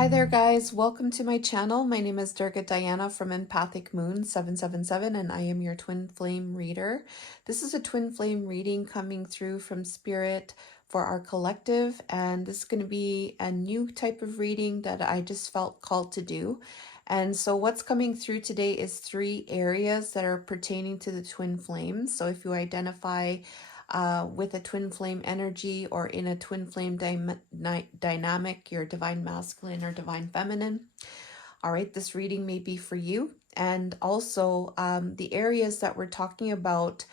Hi there guys, welcome to my channel. My name is Durga Diana from Empathic Moon 777 and I am your twin flame reader. This is a twin flame reading coming through from Spirit for our collective, and this is going to be a new type of reading that I just felt called to do. And so what's coming through today is 3 areas that are pertaining to the twin flames. So if you identify with a twin flame energy or in a twin flame dynamic, your divine masculine or divine feminine. All right, this reading may be for you. And also the areas that we're talking about,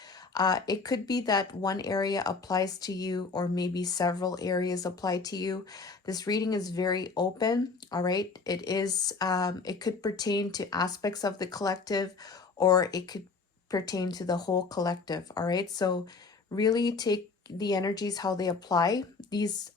it could be that one area applies to you or maybe several areas apply to you. This reading is very open. All right, it could pertain to aspects of the collective, or it could pertain to the whole collective. All right, so really take the energies how they apply. These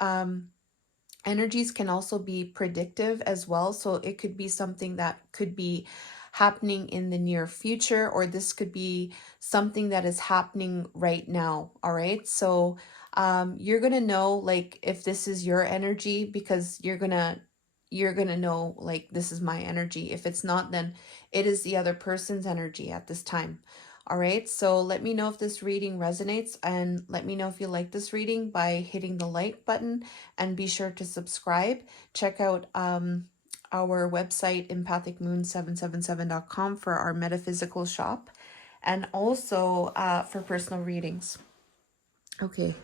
energies can also be predictive as well. So it could be something that could be happening in the near future, or this could be something that is happening right now. All right. So you're going to know like if this is your energy, because you're going to know like this is my energy. If it's not, then it is the other person's energy at this time. All right, so let me know if this reading resonates, and let me know if you like this reading by hitting the like button, and be sure to subscribe. Check out our website, empathicmoon777.com, for our metaphysical shop, and also for personal readings. Okay,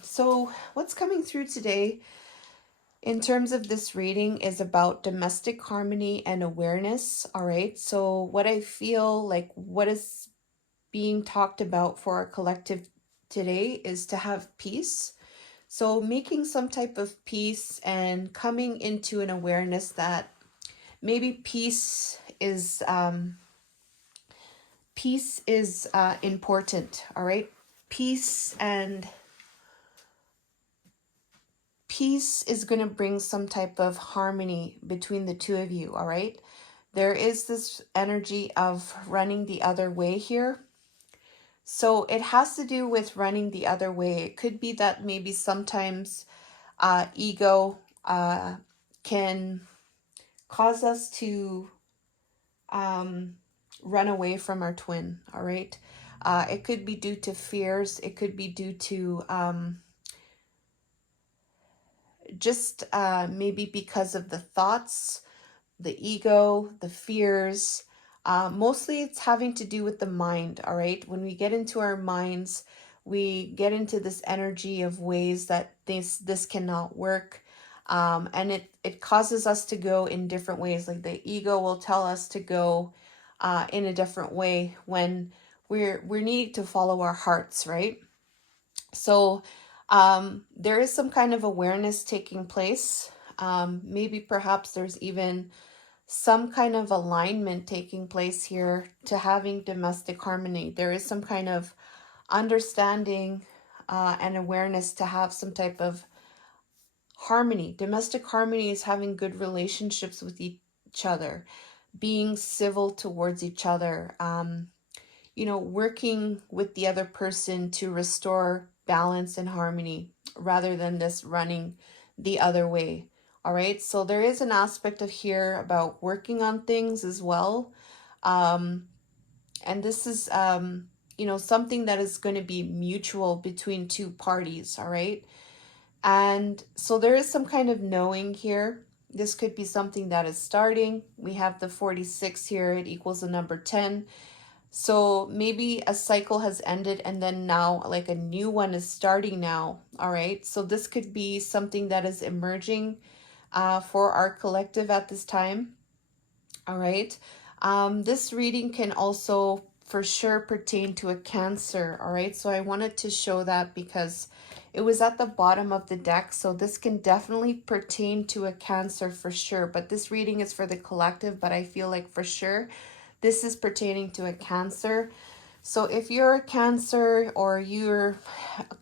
so what's coming through today in terms of this reading is about domestic harmony and awareness. All right, so what I feel like, what is being talked about for our collective today is to have peace. So making some type of peace and coming into an awareness that maybe peace is important. All right, peace is going to bring some type of harmony between the two of you. All right, there is this energy of running the other way here. So it has to do with running the other way. It could be that maybe sometimes ego can cause us to run away from our twin. All right. It could be due to fears. It could be due to just maybe because of the thoughts, the ego, the fears. Mostly it's having to do with the mind. All right. When we get into our minds, we get into this energy of ways that this cannot work. And it causes us to go in different ways. Like the ego will tell us to go in a different way when we're needing to follow our hearts, right? So there is some kind of awareness taking place. Maybe perhaps there's even some kind of alignment taking place here to having domestic harmony. There is some kind of understanding and awareness to have some type of harmony. Domestic harmony is having good relationships with each other, being civil towards each other, working with the other person to restore balance and harmony rather than this running the other way. All right, so there is an aspect of here about working on things as well. And this is, something that is going to be mutual between two parties. All right. And so there is some kind of knowing here. This could be something that is starting. We have the 46 here. It equals the number 10. So maybe a cycle has ended and then now like a new one is starting now. All right. So this could be something that is emerging for our collective at this time. All right. This reading can also for sure pertain to a Cancer. All right. So I wanted to show that because it was at the bottom of the deck. So this can definitely pertain to a Cancer for sure. But this reading is for the collective, but I feel like for sure this is pertaining to a Cancer. So if you're a Cancer or your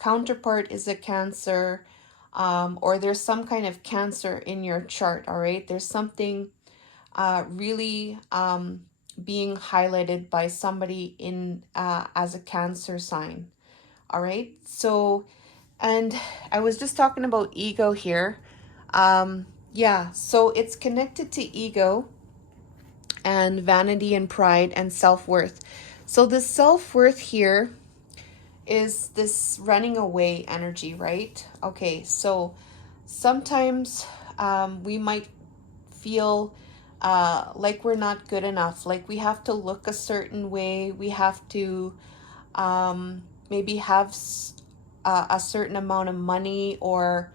counterpart is a Cancer, or there's some kind of Cancer in your chart, all right, there's something really being highlighted by somebody in as a Cancer sign. All right, so, and I was just talking about ego here. Yeah, so it's connected to ego and vanity and pride and self-worth. So the self-worth here is this running away energy, right? Okay, so sometimes we might feel like we're not good enough, like we have to look a certain way, we have to maybe have a certain amount of money, or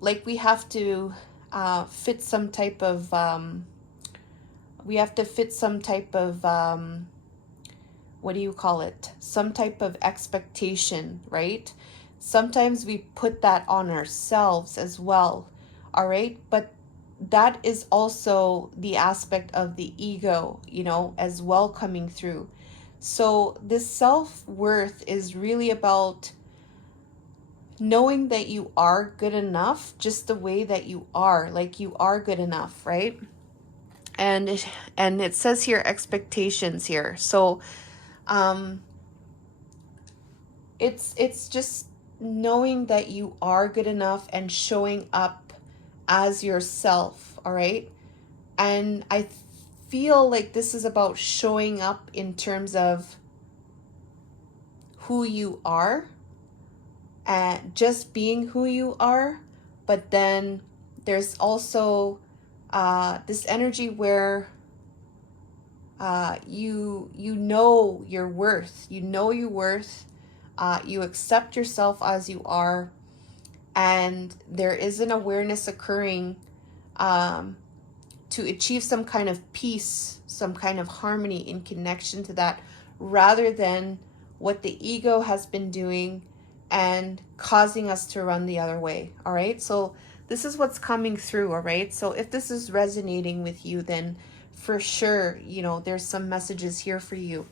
like we have to fit some type of what do you call it? Some type of expectation, right? Sometimes we put that on ourselves as well, all right? But that is also the aspect of the ego, as well coming through. So this self-worth is really about knowing that you are good enough just the way that you are, like you are good enough, right? And it says here expectations here. So it's just knowing that you are good enough and showing up as yourself, all right? And I feel like this is about showing up in terms of who you are and just being who you are. But then there's also this energy where you know your worth. You know your worth. You accept yourself as you are, and there is an awareness occurring to achieve some kind of peace, some kind of harmony in connection to that, rather than what the ego has been doing and causing us to run the other way. All right, so this is what's coming through. All right, so if this is resonating with you, then for sure, there's some messages here for you.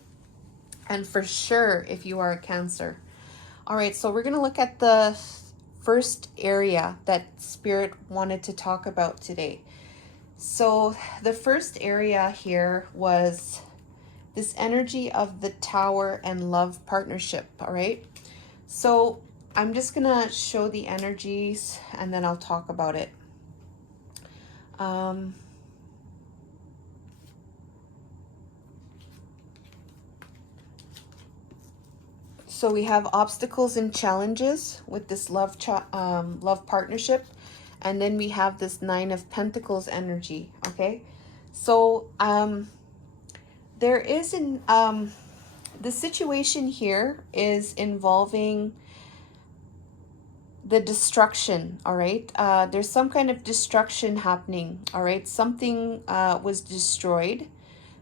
And for sure, if you are a Cancer. All right, so we're going to look at the first area that Spirit wanted to talk about today. So the first area here was this energy of the Tower and love partnership, all right? So I'm just going to show the energies and then I'll talk about it. So we have obstacles and challenges with this love partnership. And then we have this Nine of Pentacles energy, okay? So there is the situation here is involving the destruction, all right? There's some kind of destruction happening, all right? Something was destroyed.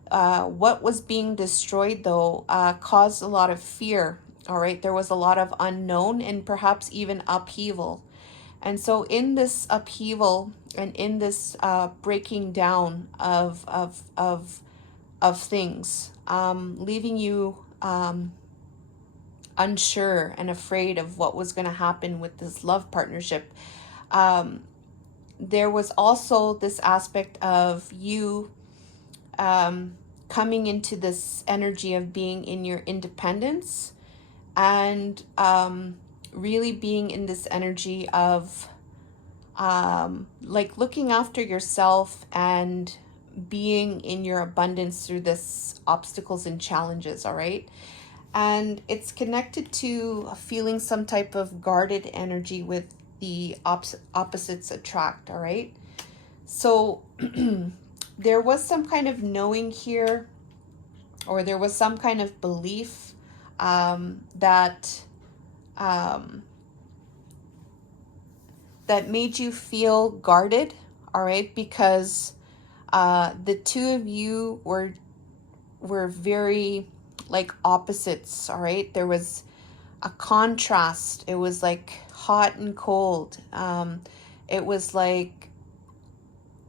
What was being destroyed, though, caused a lot of fear, all right? There was a lot of unknown and perhaps even upheaval. And so in this upheaval and in this breaking down of things, leaving you unsure and afraid of what was going to happen with this love partnership, there was also this aspect of you coming into this energy of being in your independence and really being in this energy of like looking after yourself and being in your abundance through this obstacles and challenges, all right? And it's connected to feeling some type of guarded energy with the opposites attract, all right? So there was some kind of knowing here, or there was some kind of belief that made you feel guarded, all right? Because the two of you were very like opposites, all right? There was a contrast. It was like hot and cold. It was like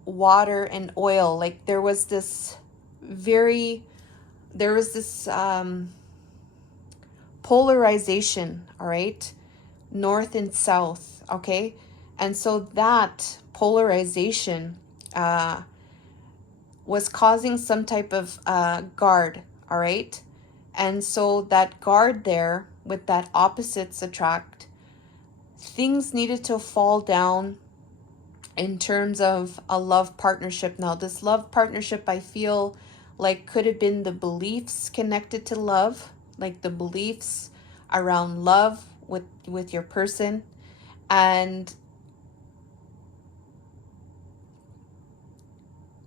water and oil. Like there was this polarization, all right? North and south, okay? And so that polarization was causing some type of guard, all right? And so that guard there with that opposites attract, things needed to fall down in terms of a love partnership. Now, this love partnership, I feel like could have been the beliefs connected to love, like the beliefs around love with your person, and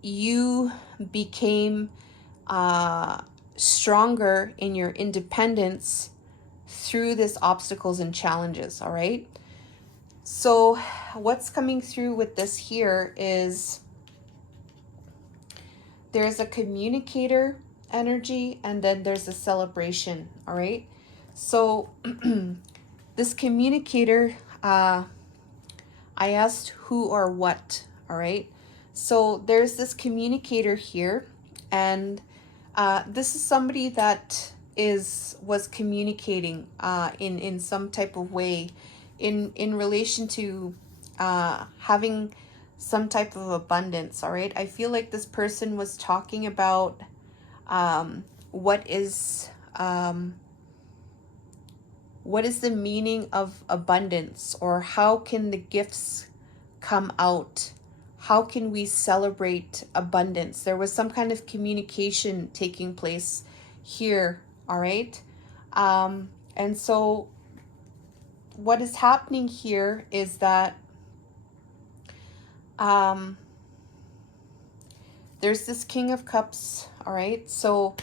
you became stronger in your independence through this obstacles and challenges. All right. So what's coming through with this here is there's a communicator energy, and then there's a celebration. All right. So this communicator, I asked who or what. All right. So there's this communicator here, and this is somebody that was communicating in some type of way in relation to having some type of abundance. All right. I feel like this person was talking about what is the meaning of abundance, or how can the gifts come out? How can we celebrate abundance? There was some kind of communication taking place here, all right? And so what is happening here is that there's this King of Cups, all right? So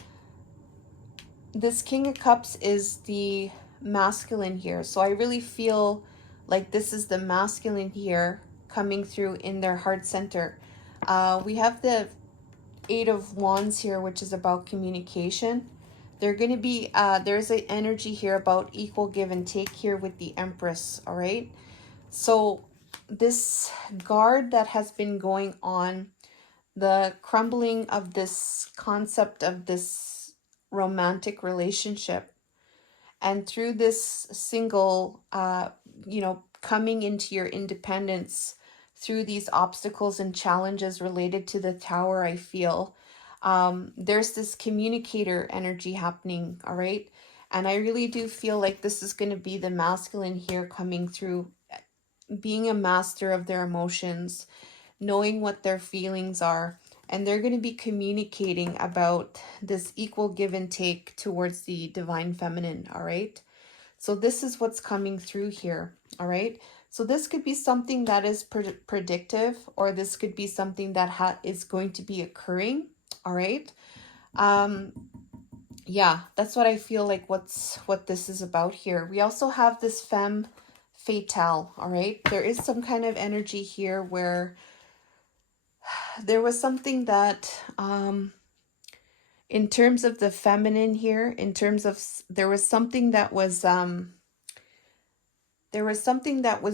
this King of Cups is the masculine here. So I really feel like this is the masculine here coming through in their heart center. We have the Eight of Wands here, which is about communication. They're going to be, there's an energy here about equal give and take here with the Empress, all right? So this guard that has been going on, the crumbling of this concept of this romantic relationship, and through this single, coming into your independence through these obstacles and challenges related to the Tower, I feel there's this communicator energy happening, all right? And I really do feel like this is going to be the masculine here coming through, being a master of their emotions, knowing what their feelings are, and they're going to be communicating about this equal give and take towards the divine feminine, all right? So this is what's coming through here, all right? So this could be something that is predictive, or this could be something that is going to be occurring, all right? Yeah, that's what I feel like what this is about here. We also have this Femme Fatale, all right? There is some kind of energy here where there was something that in terms of the feminine here, in terms of there was something that was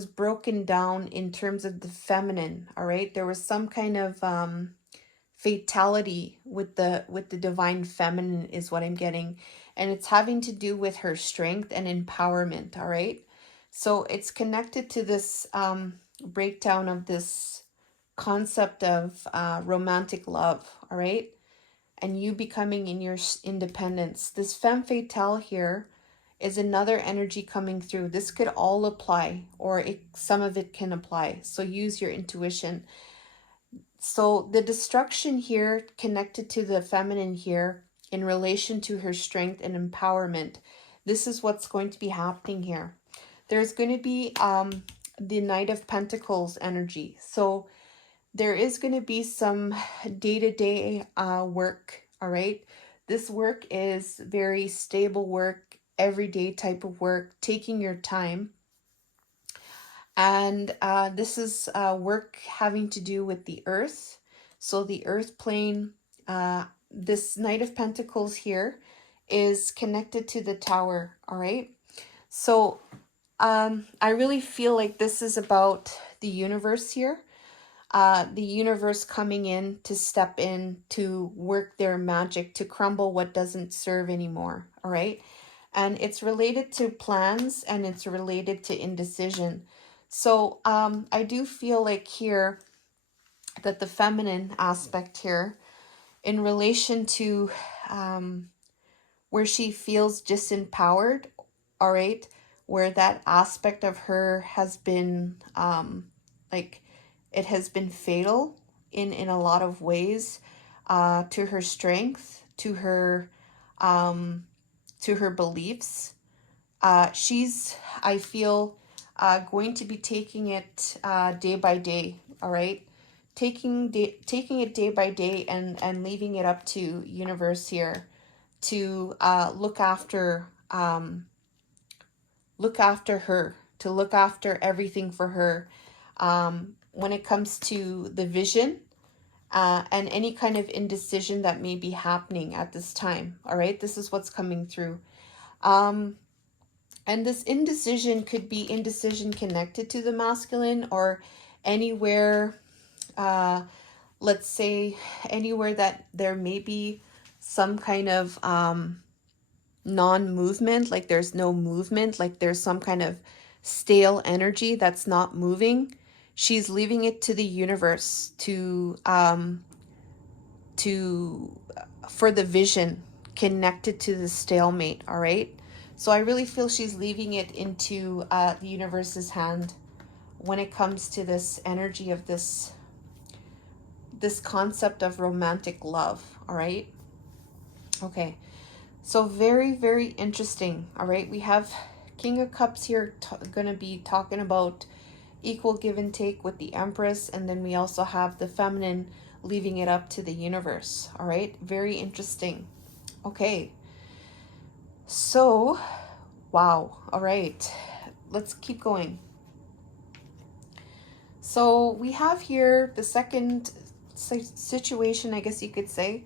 broken down in terms of the feminine, all right? There was some kind of fatality with the divine feminine is what I'm getting, and it's having to do with her strength and empowerment, all right? So it's connected to this breakdown of this concept of romantic love, all right? And you becoming in your independence. This femme fatale here is another energy coming through. This could all apply, or some of it can apply. So use your intuition. So the destruction here connected to the feminine here in relation to her strength and empowerment. This is what's going to be happening here. There's going to be the Knight of Pentacles energy. So there is going to be some day-to-day work, all right? This work is very stable work, everyday type of work, taking your time. And this is work having to do with the earth. So the earth plane, this Knight of Pentacles here is connected to the Tower, all right? So I really feel like this is about the universe here. The universe coming in to step in to work their magic, to crumble what doesn't serve anymore, all right? And it's related to plans, and it's related to indecision. So I do feel like here that the feminine aspect here in relation to where she feels disempowered, all right, where that aspect of her has been like it has been fatal in a lot of ways, to her strength, um, to her beliefs. She's, I feel, going to be taking it day by day, all right? Taking it day by day, and leaving it up to universe here to look after her, to look after everything for her, when it comes to the vision, and any kind of indecision that may be happening at this time. All right, this is what's coming through. And this indecision could be indecision connected to the masculine, or anywhere, let's say anywhere that there may be some kind of non-movement, like there's no movement, like there's some kind of stale energy that's not moving. She's leaving it to the universe for the vision connected to the stalemate. All right, so I really feel she's leaving it into the universe's hand when it comes to this energy of this concept of romantic love. All right, okay. So very, very interesting. All right, we have King of Cups here, going to be talking about equal give and take with the Empress, and then we also have the feminine leaving it up to the universe. All right, very interesting. Okay, so wow. All right, let's keep going. So we have here the second situation, I guess you could say,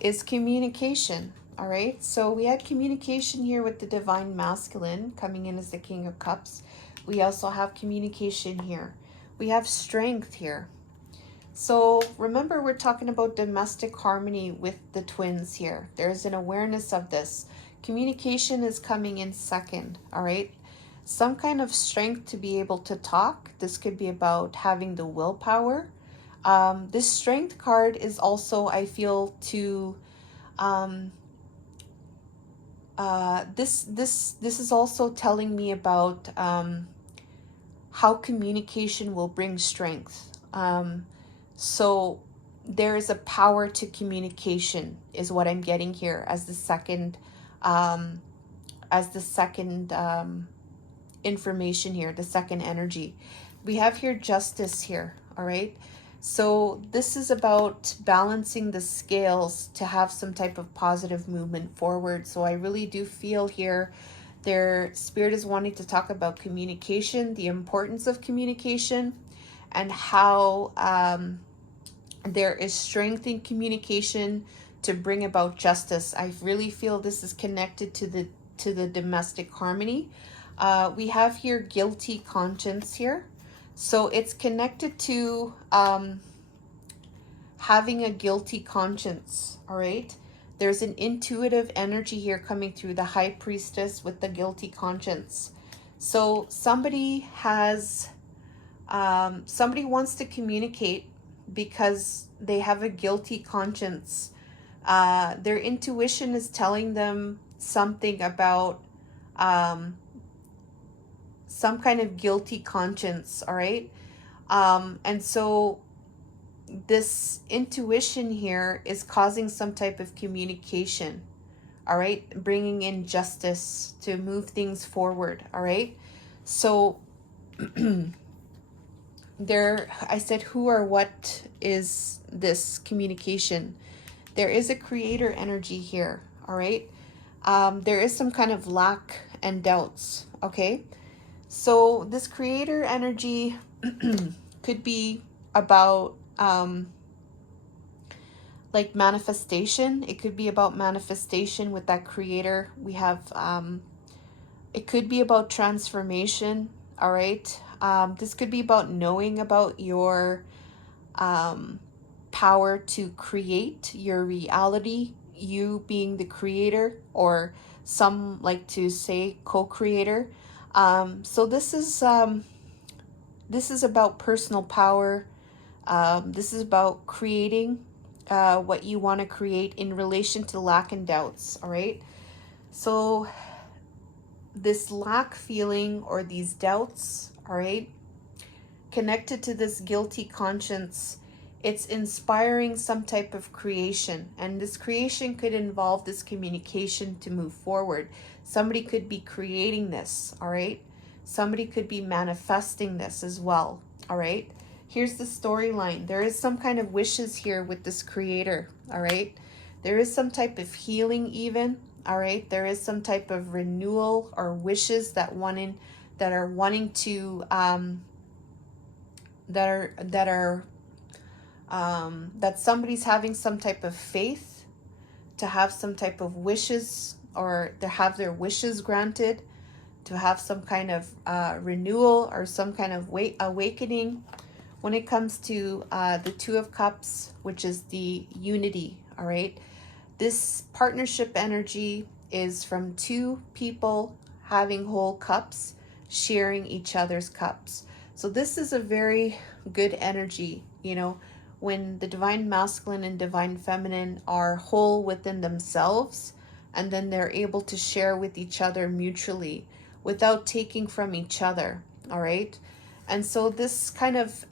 is communication. All right, so we had communication here with the Divine Masculine coming in as the King of Cups. We also have communication here. We have strength here. So remember, we're talking about domestic harmony with the twins here. There's an awareness of this. Communication is coming in second, all right? Some kind of strength to be able to talk. This could be about having the willpower. This strength card is also, I feel, to... this is also telling me about how communication will bring strength. So there is a power to communication, is what I'm getting here as the second information here, the second energy. We have here justice here. All right. So this is about balancing the scales to have some type of positive movement forward. So I really do feel here their spirit is wanting to talk about communication, the importance of communication, and how there is strength in communication to bring about justice. I really feel this is connected to the domestic harmony. We have here guilty conscience here. So it's connected to having a guilty conscience, all right? There's an intuitive energy here coming through the High Priestess with the guilty conscience. So somebody wants to communicate because they have a guilty conscience. Their intuition is telling them something about some kind of guilty conscience, all right? And so this intuition here is causing some type of communication, all right? Bringing in justice to move things forward, all right? So I said, who or what is this communication? There is a creator energy here, all right? There is some kind of lack and doubts, okay? So this creator energy could be about like manifestation. It could be about manifestation with that creator. We have, it could be about transformation, all right? This could be about knowing about your power to create your reality, you being the creator, or some like to say co-creator. So this is about personal power. This is about creating what you want to create in relation to lack and doubts, all right? So this lack feeling or these doubts, all right, connected to this guilty conscience, it's inspiring some type of creation. And this creation could involve this communication to move forward. Somebody could be creating this, all right? Somebody could be manifesting this as well, all right? Here's the storyline. There is some kind of wishes here with this creator, all right? There is some type of healing even, all right? There is some type of renewal or wishes that are wanting to that somebody's having some type of faith to have some type of wishes, or to have their wishes granted, to have some kind of renewal or some kind of awakening. When it comes to the Two of Cups, which is the unity, all right? This partnership energy is from two people having whole cups, sharing each other's cups. So this is a very good energy, you know, when the divine masculine and divine feminine are whole within themselves, and then they're able to share with each other mutually without taking from each other, all right? And so this kind of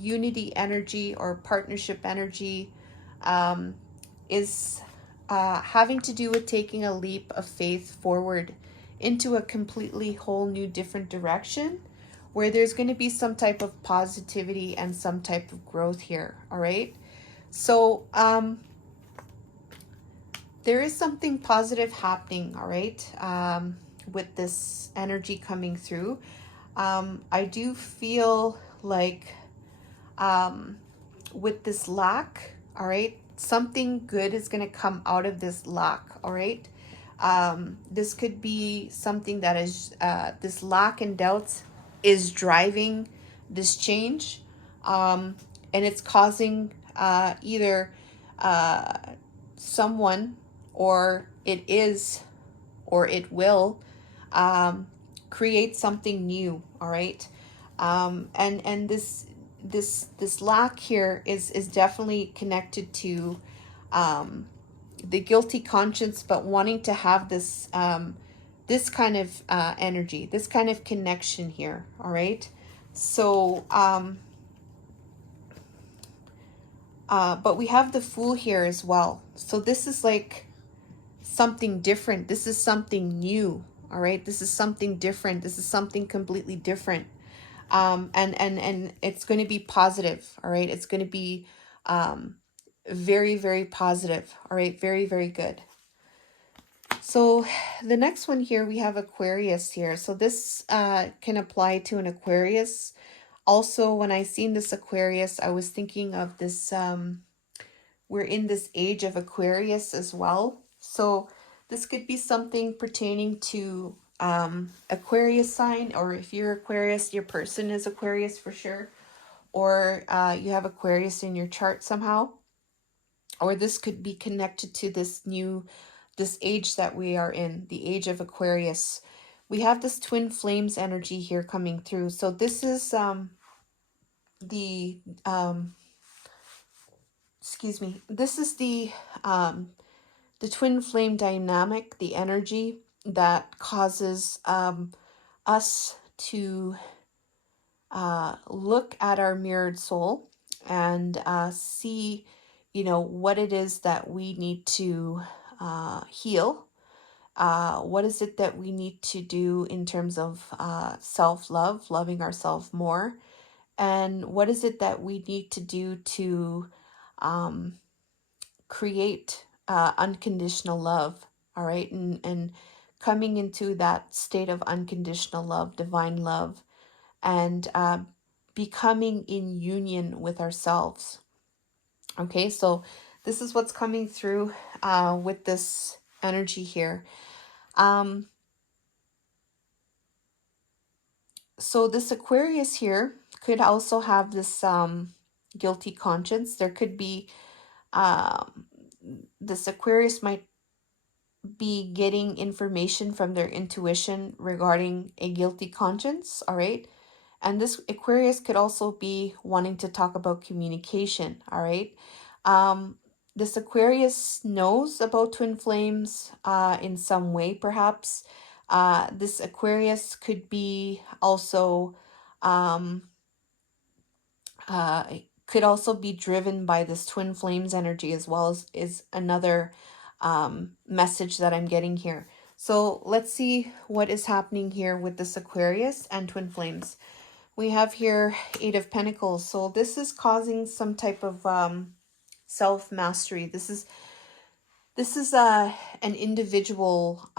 unity energy or partnership energy is having to do with taking a leap of faith forward into a completely whole new different direction, where there's going to be some type of positivity and some type of growth here, all right? So there is something positive happening, all right, with this energy coming through. I do feel like with this lack, all right, something good is going to come out of this lack, all right? This could be something that is, this lack and doubts is driving this change, and it's causing either someone, or it is, or it will create something new, all right? And this lack here is definitely connected to the guilty conscience, but wanting to have this this kind of energy, this kind of connection here, all right? So but we have the Fool here as well. So this is like something different. This is something new, all right? This is something different. This is something completely different. And it's going to be positive, all right? It's going to be very, very positive, all right? Very, very good. So the next one here, we have Aquarius here. So this can apply to an Aquarius. Also, when I seen this Aquarius, I was thinking of this, we're in this age of Aquarius as well. So this could be something pertaining to Aquarius sign, or if you're Aquarius, your person is Aquarius for sure, or you have Aquarius in your chart somehow, or this could be connected to this age that we are in, the age of Aquarius. We have this twin flames energy here coming through. So this is the excuse me, this is the twin flame dynamic, the energy that causes us to look at our mirrored soul and see, you know, what it is that we need to heal. What is it that we need to do in terms of self-love, loving ourselves more? And what is it that we need to do to create unconditional love, all right? And coming into that state of unconditional love, divine love, and becoming in union with ourselves. Okay, so this is what's coming through with this energy here. So this Aquarius here could also have this guilty conscience. There could be, this Aquarius might be getting information from their intuition regarding a guilty conscience, all right? And this Aquarius could also be wanting to talk about communication, all right? This Aquarius knows about twin flames in some way, perhaps. This Aquarius could be also It could also be driven by this twin flames energy as well, as is another message that I'm getting here. So let's see what is happening here with this Aquarius and twin flames. We have here Eight of Pentacles. So this is causing some type of self-mastery. This is an individual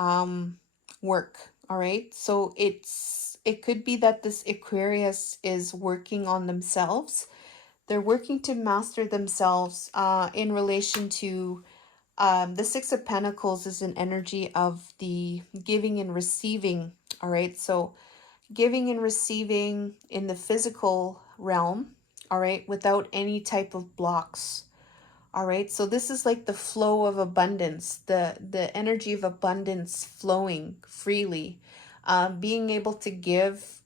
work, all right? So it could be that this Aquarius is working on themselves. They're working to master themselves in relation to the Six of Pentacles is an energy of the giving and receiving, all right? So giving and receiving in the physical realm, all right, without any type of blocks. All right, so this is like the flow of abundance, the energy of abundance flowing freely, being able to give.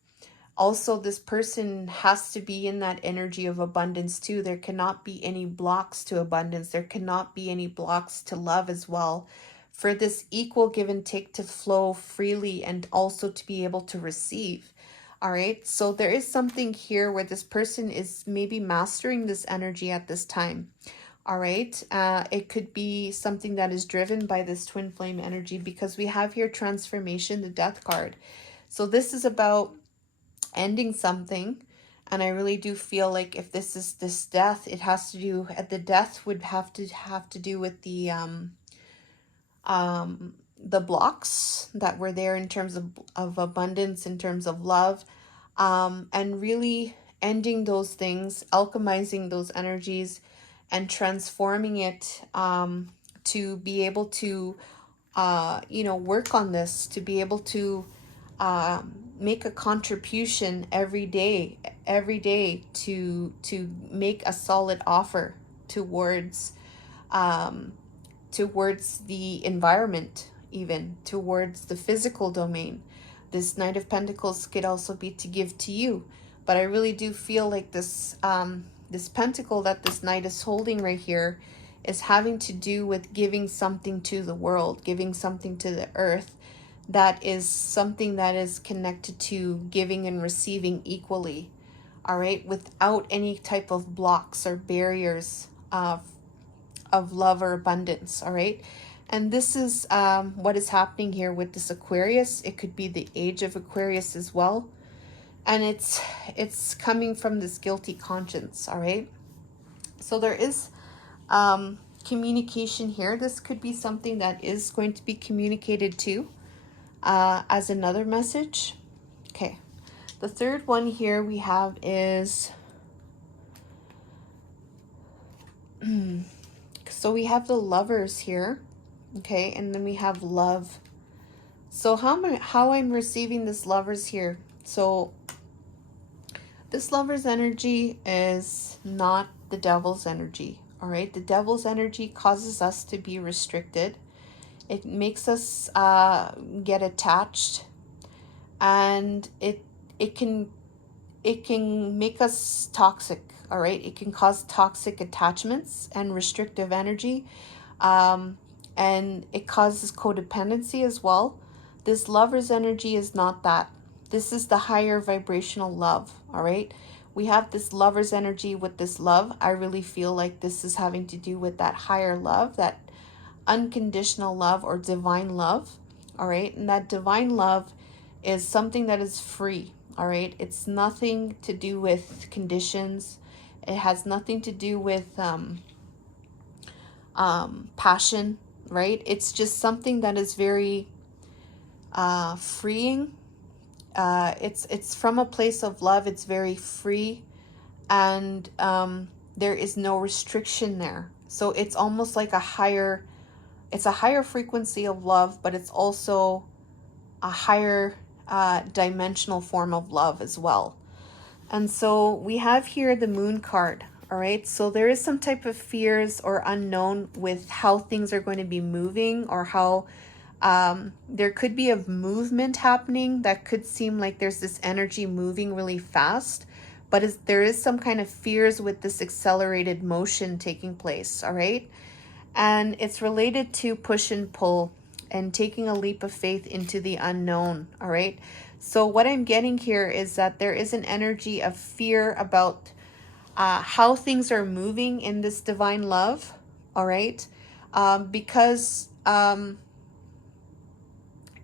Also, this person has to be in that energy of abundance too. There cannot be any blocks to abundance. There cannot be any blocks to love as well. For this equal give and take to flow freely and also to be able to receive. All right, so there is something here where this person is maybe mastering this energy at this time. All right, it could be something that is driven by this twin flame energy, because we have here transformation, the death card. So this is about ending something, and I really do feel like if this is this death, it has to do, the death would have to do with the blocks that were there in terms of abundance, in terms of love, and really ending those things, alchemizing those energies, and transforming it to be able to, work on this, to be able to make a contribution every day to make a solid offer towards towards the environment, even towards the physical domain. This Knight of Pentacles could also be to give to you, but I really do feel like this this pentacle that this knight is holding right here is having to do with giving something to the world, giving something to the earth, that is something that is connected to giving and receiving equally, all right, without any type of blocks or barriers of love or abundance, all right? And this is what is happening here with this Aquarius. It could be the age of Aquarius as well. And it's coming from this guilty conscience, all right? So there is communication here. This could be something that is going to be communicated to as another message. Okay. The third one here we have is so we have the Lovers here, okay, and then we have love. So how I'm receiving this Lovers here. So this Lover's energy is not the Devil's energy, all right? The Devil's energy causes us to be restricted. It makes us get attached, and it can make us toxic, all right? It can cause toxic attachments and restrictive energy, and it causes codependency as well. This Lover's energy is not that. This is the higher vibrational love, all right? We have this Lover's energy with this love. I really feel like this is having to do with that higher love, that unconditional love or divine love, all right? And that divine love is something that is free, all right? It's nothing to do with conditions. It has nothing to do with passion, right? It's just something that is very freeing. It's from a place of love. It's very free, and there is no restriction there. So it's almost like it's a higher frequency of love, but it's also a higher dimensional form of love as well. And so we have here the Moon card, all right? So there is some type of fears or unknown with how things are going to be moving, or how there could be a movement happening that could seem like there's this energy moving really fast, but there is some kind of fears with this accelerated motion taking place, all right? And it's related to push and pull and taking a leap of faith into the unknown, all right? So what I'm getting here is that there is an energy of fear about how things are moving in this divine love, all right? Because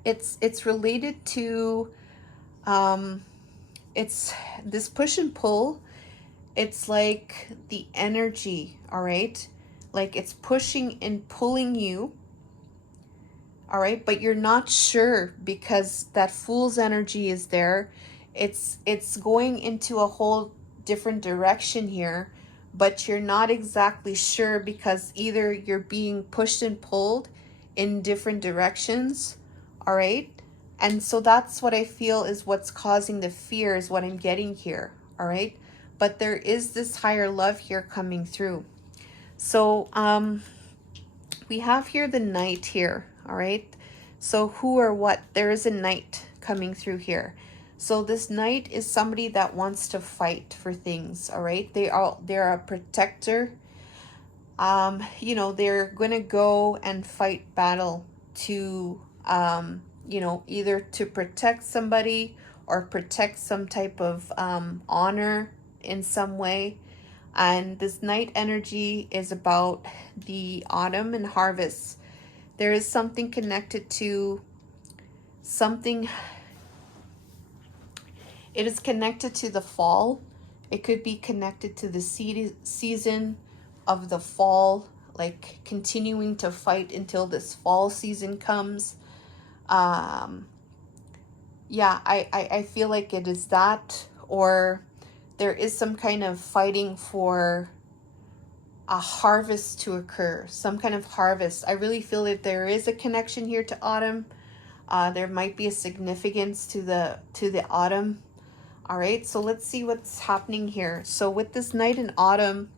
it's related to it's this push and pull. It's like the energy, all right? Like it's pushing and pulling you, all right? But you're not sure because that fool's energy is there. It's going into a whole different direction here, but you're not exactly sure because either you're being pushed and pulled in different directions, all right? And so that's what I feel is what's causing the fear is what I'm getting here, all right? But there is this higher love here coming through. So we have here the knight here, all right? So who or what? There is a knight coming through here. So this knight is somebody that wants to fight for things, all right? They're a protector. You know, they're going to go and fight battle to you know, either to protect somebody or protect some type of honor in some way. And this night energy is about the autumn and harvest. There is something connected to something, it is connected to the fall. It could be connected to the season of the fall, like continuing to fight until this fall season comes. Yeah, I feel like it is that, or there is some kind of fighting for a harvest to occur, some kind of harvest. I really feel that there is a connection here to autumn. There might be a significance to the autumn. All right, so let's see what's happening here. So with this night in autumn,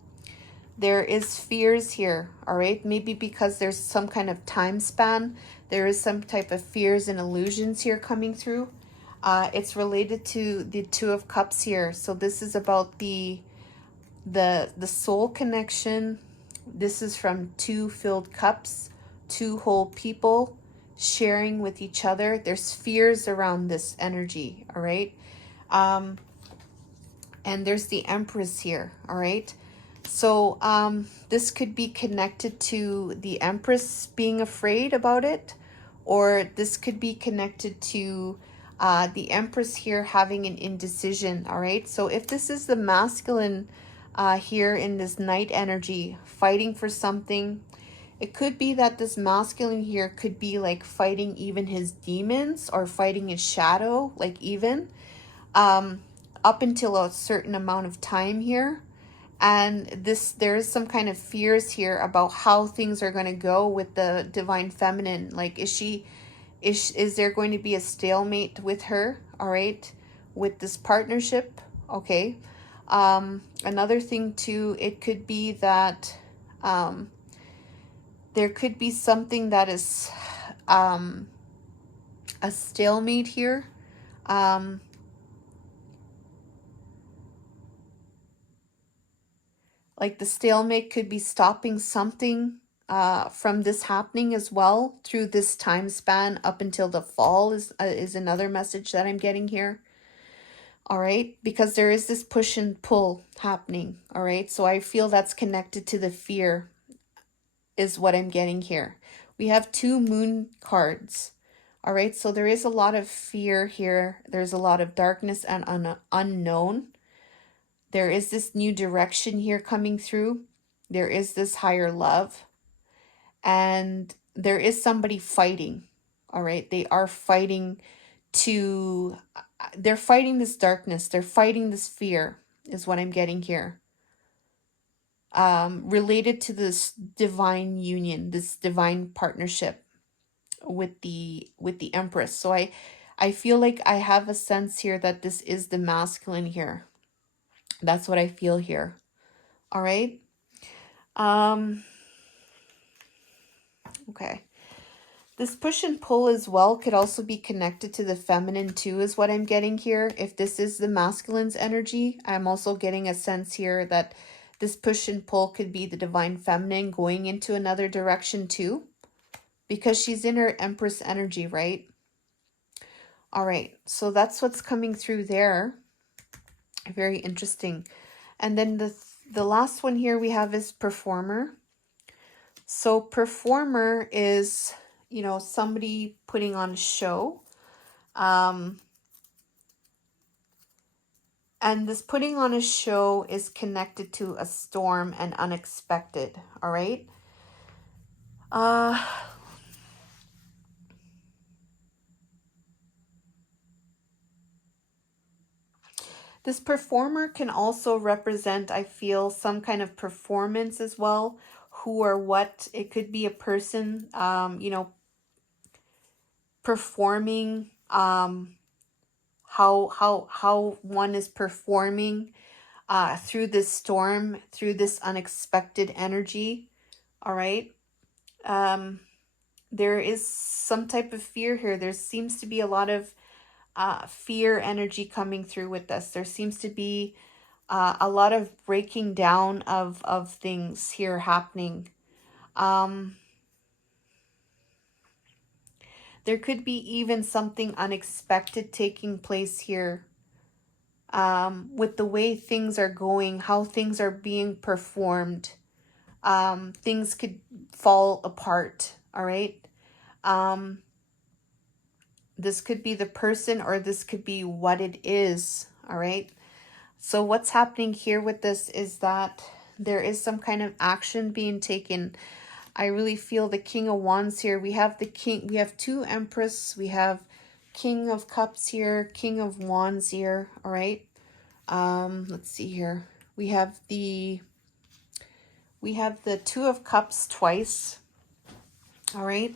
there is fears here, all right? Maybe because there's some kind of time span, there is some type of fears and illusions here coming through. It's related to the Two of Cups here. So this is about the soul connection. This is from two filled cups, two whole people sharing with each other. There's fears around this energy, all right? And there's the Empress here, all right? So this could be connected to the Empress being afraid about it, or this could be connected to the Empress here having an indecision, all right? So if this is the masculine here in this night energy, fighting for something, it could be that this masculine here could be like fighting even his demons or fighting his shadow, like even up until a certain amount of time here. And there is some kind of fears here about how things are going to go with the divine feminine. Like, is there going to be a stalemate with her? All right, with this partnership. Okay. Another thing too, it could be that there could be something that is a stalemate here. Like the stalemate could be stopping something from this happening as well through this time span up until the fall is another message that I'm getting here. All right, because there is this push and pull happening. All right, so I feel that's connected to the fear is what I'm getting here. We have two moon cards. All right, so there is a lot of fear here. There's a lot of darkness and unknown. There is this new direction here coming through. There is this higher love. And there is somebody fighting. All right, they are fighting they're fighting this darkness. They're fighting this fear is what I'm getting here. Related to this divine union, this divine partnership with the Empress. So I feel like I have a sense here that this is the masculine here. That's what I feel here. All right. Okay. This push and pull as well could also be connected to the feminine too, is what I'm getting here. If this is the masculine's energy, I'm also getting a sense here that this push and pull could be the divine feminine going into another direction too, because she's in her Empress energy, right? All right, so that's what's coming through there. Very interesting. And then the last one here we have is performer. So performer is, you know, somebody putting on a show. And this putting on a show is connected to a storm and unexpected. All right. This performer can also represent, I feel, some kind of performance as well. Who or what. It could be a person, you know, performing, how one is performing through this storm, through this unexpected energy. All right. There is some type of fear here. There seems to be a lot of fear energy coming through with this. There seems to be a lot of breaking down of things here happening. There could be even something unexpected taking place here with the way things are going, how things are being performed. Things could fall apart, all right? This could be the person or this could be what it is, all right? So what's happening here with this is that there is some kind of action being taken. I really feel the King of Wands here. We have the King, we have two Empress, we have King of Cups here, King of Wands here, all right? Let's see here. We have the Two of Cups twice, all right?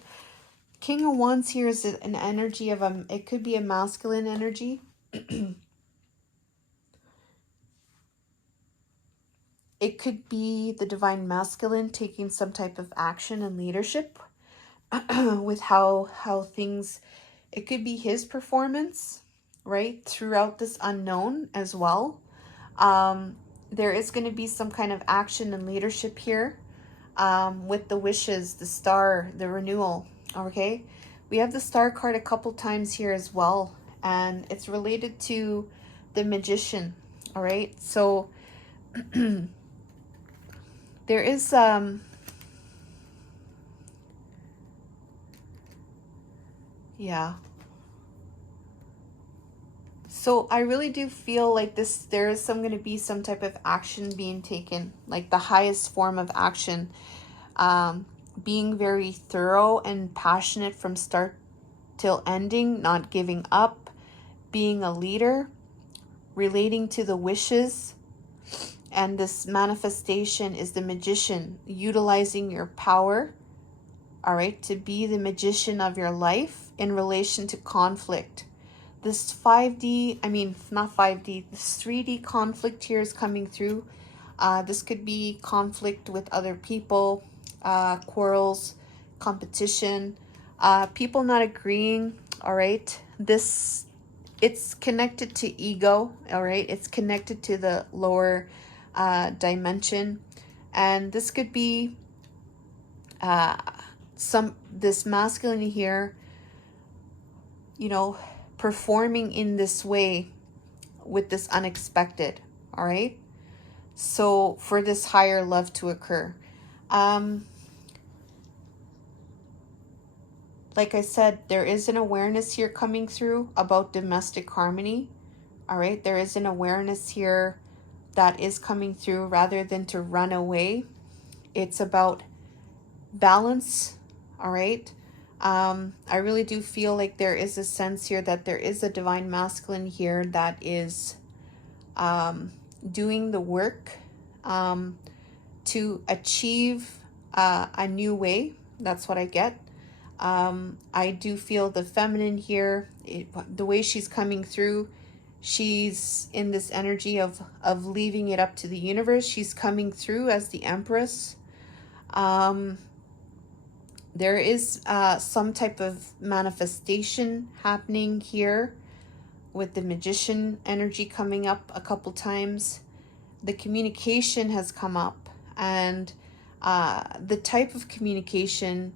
King of Wands here is an energy of it could be a masculine energy. It could be the divine masculine taking some type of action and leadership with how things, it could be his performance, right, throughout this unknown as well. There is going to be some kind of action and leadership here with the wishes, the star, the renewal, okay? We have the star card a couple times here as well, and it's related to the magician, all right? So there is yeah. So I really do feel like there is going to be some type of action being taken, like the highest form of action, being very thorough and passionate from start till ending, not giving up, being a leader, relating to the wishes. And this manifestation is the magician, utilizing your power, all right, to be the magician of your life in relation to conflict. This 5D, I mean, not 5D, this 3D conflict here is coming through. This could be conflict with other people, quarrels, competition, people not agreeing, all right? It's connected to ego, all right? It's connected to the lower dimension. And this could be this masculine here, you know, performing in this way with this unexpected, all right? So for this higher love to occur. Like I said, there is an awareness here coming through about domestic harmony, all right? There is an awareness here that is coming through rather than to run away. It's about balance, all right? I really do feel like there is a sense here that there is a divine masculine here that is doing the work to achieve a new way. That's what I get. I do feel the feminine here, the way she's coming through, she's in this energy of leaving it up to the universe. She's coming through as the Empress. There is some type of manifestation happening here with the magician energy coming up a couple times. The communication has come up, and the type of communication,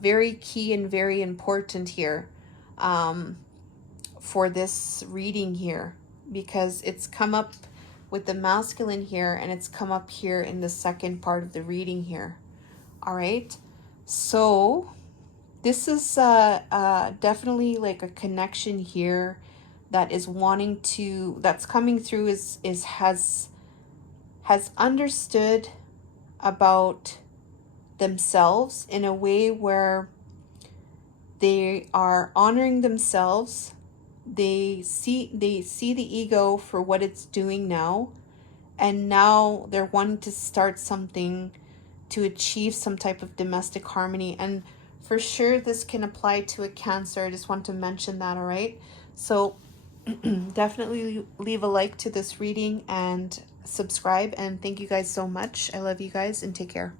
very key and very important here for this reading here, because it's come up with the masculine here, and it's come up here in the second part of the reading here. All right. So this is definitely like a connection here that is wanting to, that's coming through, is has understood about themselves in a way where they are honoring themselves. They see the ego for what it's doing now, and now they're wanting to start something to achieve some type of domestic harmony. And for sure this can apply to a Cancer. I just want to mention that. All right, so definitely leave a like to this reading and subscribe, and thank you guys so much. I love you guys, and take care.